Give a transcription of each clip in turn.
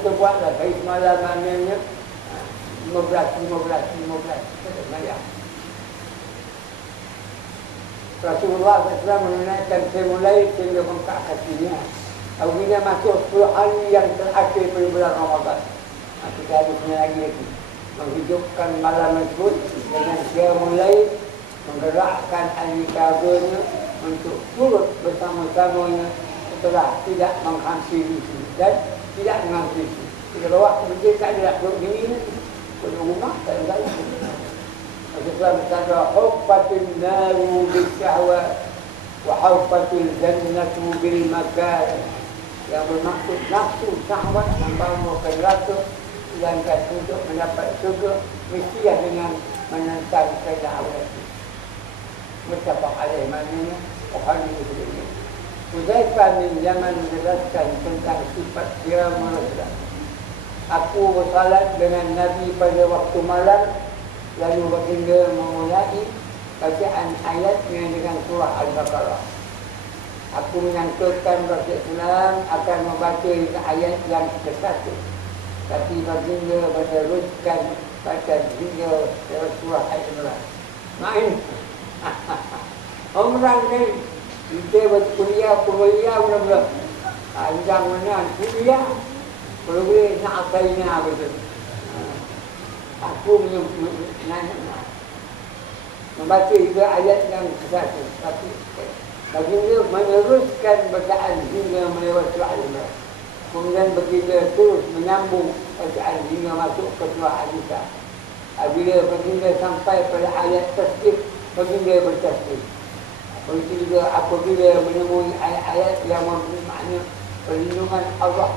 kita buatlah dari semalam maknanya 15 kita tak bayar. Rasulullah SAW menunaikan semulai sehingga bengkak kakinya. Apabila masuk 10 hari yang terakhir pada bulan Ramadan, kita harusnya lagi menghidupkan malam tersebut dengan dia mulai menggerakkan ahli kabelnya untuk turut bersama-samanya setelah tidak menghampiri dan tidak menghampiri. Kita bawa ke masjid tak ada nak duduk diri nanti. Pada rumah tak ada lagi. Rasulullah berkata, "Huffatil naru bisyahwat wa huffatil jannatu bil makan." Yang bermaksud nafsu syahwat membawa ke neraka, sedangkan untuk mendapat surga mestilah dengan menentang syahwat. Muttafaq alaih, maknanya Bukhari Muslim. Hudzaifah bin Yaman menjelaskan tentang sifat qiyam Rasulullah. Aku bersalat dengan Nabi pada waktu malam, lalu baginda memulai bacaan ayatnya dengan surah Al-Baqarah. Aku menyangkakan Rasulullah akan membaca ayat yang ke-1, tapi baginda meneruskan bacaan hingga surah Al-Imran. Main Umran ni kita berkuliah mula-mula panjang mana kuliah kalau boleh nak akainya betul. Aku membaca juga ayat yang ke-1, tapi baginda meneruskan bacaan hingga melewati surah Al-Imran. Kemudian baginda terus menyambung bacaan hingga masuk ke surah Al-Nisa. Bila baginda sampai pada ayat tasbih, baginda bertasbih. Begitu juga apabila menemui ayat-ayat yang bermakna perlindungan Allah,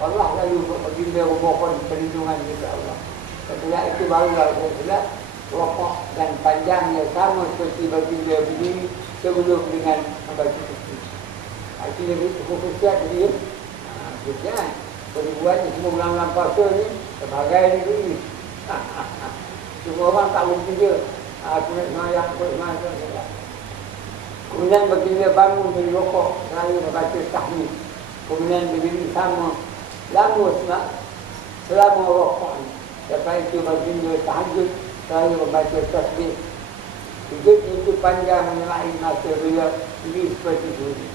Allah lalu baginda memohon perlindungan kepada Allah. Setelah itu barulah Rasulullah rokok dan panjangnya sama seperti baginda berdiri sebelum dengan membaca tasbih. Artinya khususnya dia, khususnya perbuatan semua bulan puasa ni sebagai ni. Semua orang tak mungkin dia. Aku nak semayang, aku nak semayang. Kemudian baginda bangun dari rokok, selalu membaca tahmid. Kemudian berdiri sama lama selama rokok. Sampai itu baginda tahajud, selalu membaca tasbih. Sujud itu panjang menyelai masa beliau ini seperti itu.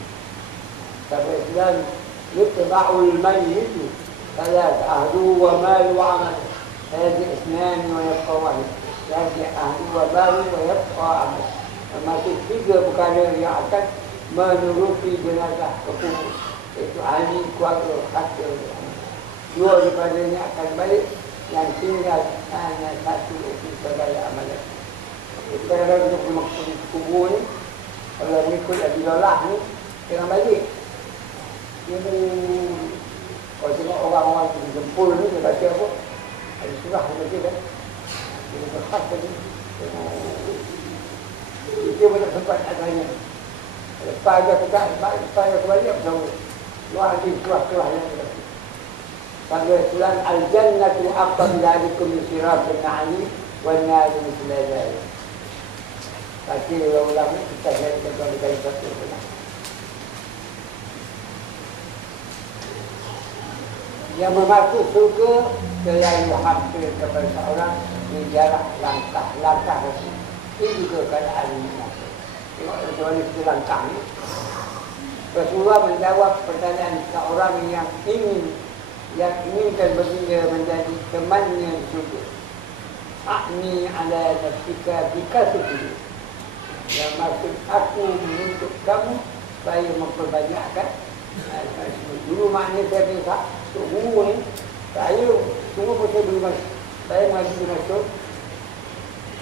Sampai Islam, yutba'ul mayyitu salat ahlu wa mal wa amal. هذه اثنان ويبقى واحد. هذه أهل وبال ويبقى عمل. Termasuk 3 perkara yang akan menuruti jenazah ke kubur, iaitu ahli, keluarga, harta. 2 daripadanya akan balik, yang tinggal hanya 1 itu segala amalan. Kadang-kadang untuk maksud kubur ni, kalau mengikut Abi Lolah ni, jangan balik. Kalau tengok orang-orang jempol ni, dia baca apa? Ada surah dia baca kan? Dia berkhas tadi. Dia banyak tempat adanya. Lepas dia pegang, lepas dia kembali, apa sama? Luar di surah-surah yang dia baca. Sambil sulam al-jannatu aqam dalikum sirafun na'ali wa na'ali misladari. Pasti ulama kita jadi kembali satu benar. Yang bermaksud surga selalu hampir kepada seorang di jarak langkah Rasul. Ini juga keadaan ini. Tengok macam mana kita langkah ni. Rasulullah menjawab pertanyaan seorang yang inginkan baginda menjadi temannya di surga. A'ni ala nafsika bikasih. Yang maksud aku menuntut kamu supaya memperbanyakkan. Dulu maknanya saya pensar untuk guru ni, saya semua pun saya beri masuk. Saya mengaji masuk.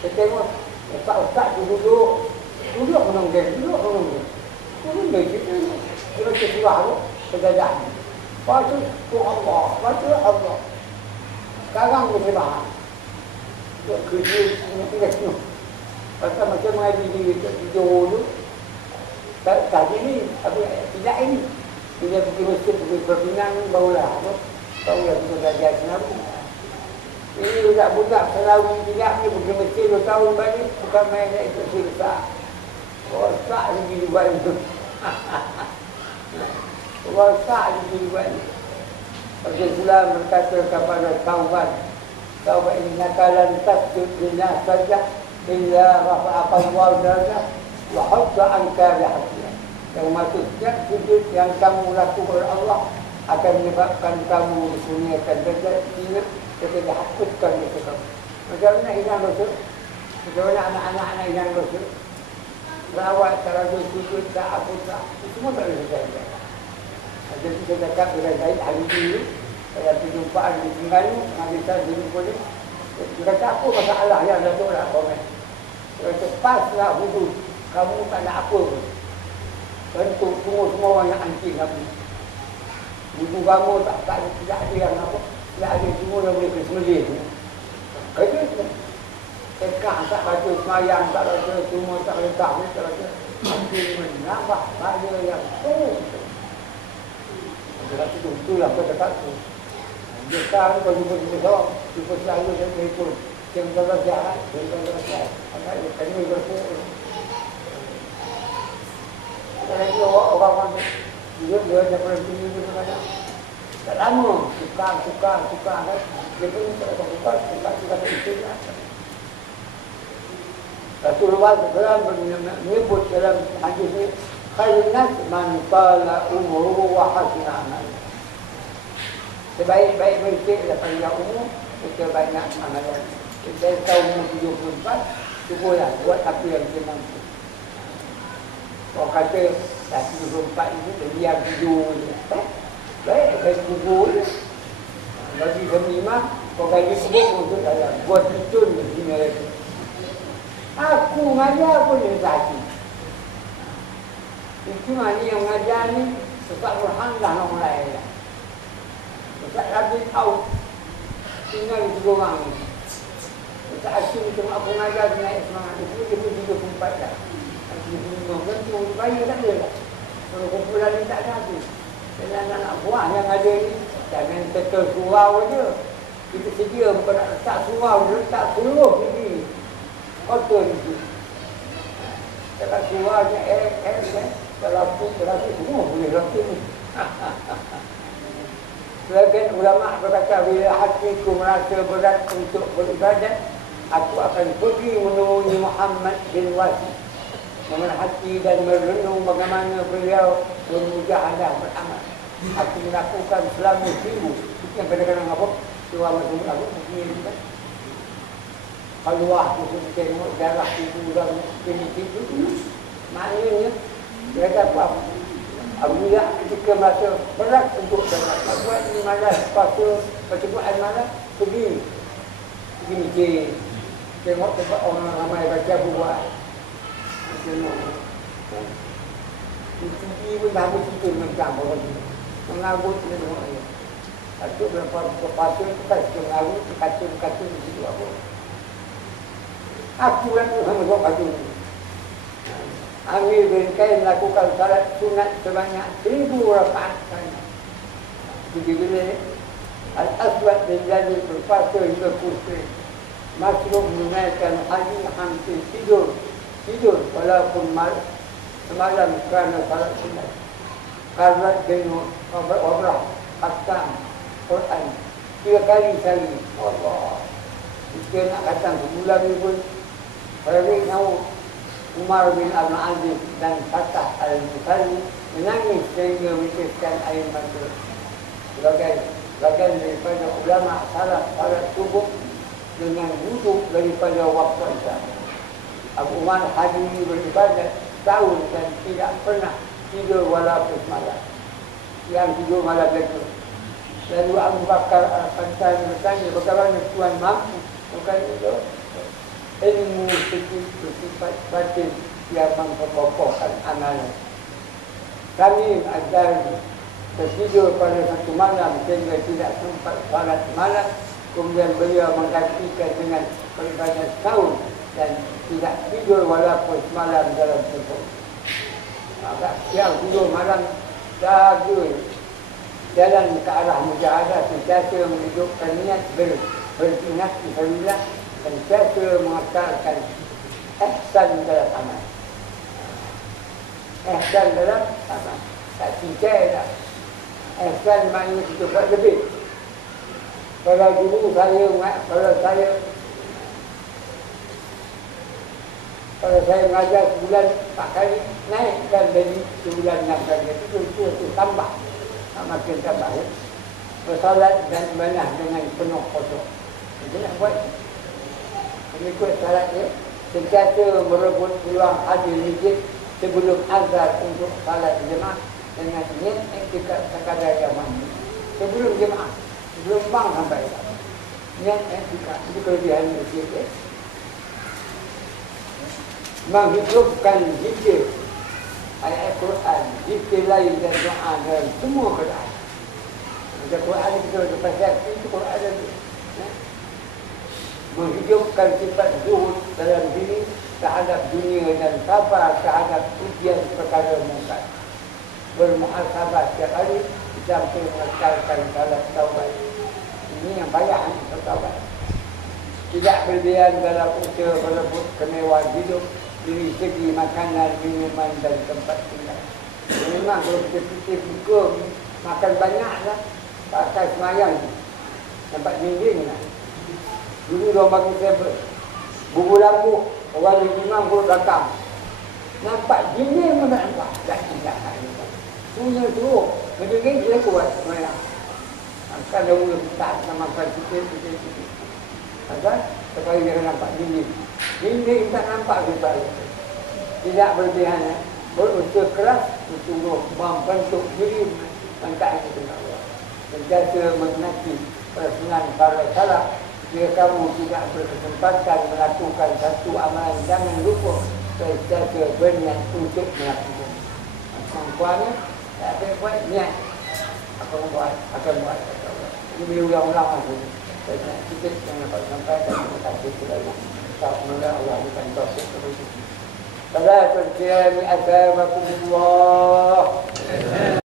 Saya tengok ustaz-ustaz tu duduk menonggeng. Kemudian dia cerita ni, dia baca surah tu, segadah ni. Baca Allah. Sekarang dia faham. Dia kerja tinggal semua. Pasal macam mengaji di Johor tu, tadi ni, tidak ini. Bila pergi masjid, pergi berpinang, barulah kita belajar senawi. Ini budak-budak senawi tidak ni pergi masjid 2 tahun balik, bukan main nak ikut silsah. Rosak lagi dibuat itu. Rosak lagi dibuat itu. Rasulullah berkata kepada Taubat, Taubat innaka lan tasjud lillah saja illa rafa'aka Allah darajah wa hatta anka bihaqqiha. Yang maksudnya sujud yang kamu lakukan kepada Allah akan menyebabkan kamu dikurniakan derajat sehingga kita dihapuskan dosa kamu. Macam mana hilang dosa? Macam mana anak-anak hilang dosa? Rawat, taradus, sujud, tak apa, tak. Semua tak boleh selesai. Jadi saya cakap dengan Syahid hari dulu, saya perjumpaan di Terengganu, habis saya jumpa dia. Dia kata, apa masalah yang Datuk nak komen? Dia kata, paslah hudud, kamu tak nak apa pun. Tentu semua orang yang anti kamu. Ibu kamu tidak ada yang apa, tidak ada semua yang boleh kesemelih. Kata dia, tekak tak baca semayang, tak baca semua, tak letak, tak baca. Makin menambah bahaya yang teruk. Dia kata itulah kau cakap tu. Dia sekarang kau jumpa selalu dan mereka yang berjalan, anak dia kena berpuluh. Lagi orang-orang dia daripada tinggi dia berkata, tak lama, suka kan. Dia pun tak suka itu lah. Rasulullah SAW menyebut dalam hadis ini, khairun nas man tala umruhu wa hasuna amaluhu. Sebaik-baik manusia adalah panjang umur, kita banyak amalan. Dari tahun 74, cubalah buat apa yang kita mampu. Orang kata, dah 74 itu dia diam tidur je. Baik, saya kubur je. Bagi peminimah, kau gaji kubur untuk dalam. Buat pitun je sini lagi. Aku mengajar pun dia sakit. Itu mana yang mengajar ni, Ustaz Burhan lah orang lain lah. Ustaz Rabi tahu, tinggal di 3 orang ni. Ustaz Asyik cuma aku mengajar dia naik semangat. Itu dia pun 34 dah. Kan tu bayi tak ada lah. Kalau kumpulan ni tak ada tu. Dan anak-anak buah yang ada ni, jangan tetel surau je. Kita sedia bukan nak letak surau, dia letak seluruh ini. Kotor itu. Cakap suraunya terlaku semua boleh laku ni. Sebagian ulama berkata, bila hatiku merasa berat untuk beribadat, aku akan pergi menemui Muhammad bin Wasi. Dengan hati dan merenung bagaimana beliau bermujahadah beramal. Aku melakukan selama 1000. Itu yang kadang-kadang apa? Surah masuk aku begini kan. Kalau aku tengok darah itu dan itu. Maknanya dia kata apa? Apabila ketika merasa berat untuk berbuat, buat ini malas, baca Quran malas, pergi masjid. Tengok tempat orang ramai baca buat. TV pun dah habis itu macam orang ni. Mengagut dia tengok dia. Satu berapa pasal kita mengagut, kata di situ apa. Aku yang sama buat baju ni. Amir bin Kain melakukan salat sunat sebanyak 1000 rakaat. Bila Al-Aswad bin Jalil berpasal hingga kursi. Masruf menunaikan haji hampir tidur walaupun semalam kerana salat sunat. Karena dengan obrah, khatam, Quran 3 kali sehari. Allah. Jika nak khatam sebulan ni pun, Rabi tahu Umar bin Abdul Aziz dan Fatah Al-Bukhari menangis sehingga meneteskan air mata. Bagian daripada ulama salat subuh dengan wuduk daripada waktu isya. Abu Umar hadiri beribadat tahun dan tidak pernah tidur walaupun malam. Yang tidur malam itu. Lalu Abu Bakar Al-Qansari bertanya, bagaimana Tuhan mampu? Bukan itu. Ilmu bersifat batin yang memperkokohkan amalan. Kami ajar tertidur pada satu malam sehingga tidak sempat salat malam. Kemudian beliau menggantikan dengan beribadat tahun dan tidak tidur walaupun semalam dalam tubuh. Maka yang tidur malam jaga jalan ke arah mujahadah, sentiasa menunjukkan niat beringat fisabilillah dan sentiasa mengakalkan ihsan dalam amal. Ihsan dalam amal. Tak cincai dah. Ihsan maknanya kita buat lebih. Kalau dulu saya mengajar sebulan 4 kali, naikkan dari sebulan 6 kali. Itu tambah. Makin tambah ya. Bersalat dan ibadah dengan penuh kosong. Itu nak buat. Mengikut salat dia, sentiasa merebut peluang hadir masjid sebelum azan untuk salat jemaah dengan niat iktikad sekadar jamaah. Sebelum jemaah, sebelum bang sampai. Niat iktikad itu kelebihan masjid ya. Menghidupkan zikir ayat Quran, zikir lain dan doa dalam semua keadaan. Macam Quran kita ada pasal itu Quran ada. Menghidupkan sifat zuhud dalam diri terhadap dunia dan sabar terhadap ujian perkara mungkar. Bermuhasabah setiap hari sampai mengekalkan salat taubat. Ini yang banyak taubat. Tidak berlebihan dalam usaha berebut kemewahan hidup dari segi makanan, minuman dan tempat tinggal. Memang kalau kita fikir buka makan banyak lah, pakai semayang tempat dinding lah. Dulu dia bagi saya bubur lampu, orang imam pun belakang. Nampak dinding pun tak nampak. Tak tidak. Punya tu, macam ni dia kuat semayang. Kan dia mula tak nak makan sikit. Pasal supaya dia nampak dinding. Dinding tak nampak kita. Tidak berlebihan. Berusaha keras untuk membentuk diri mentah itu dengan Allah. Sentiasa mengenaki perasaan para salaf. Jika kamu tidak berkesempatan melakukan satu amalan, jangan lupa sentiasa berniat untuk melakukan. Kemampuannya tak ada buat niat. Akan buat. Ini boleh ulang-ulang lagi. Kita yang dapat sampai dan terima kasih kepada semoga Allah berikan taufik kepada kita. Salatu alaihi wa sallam.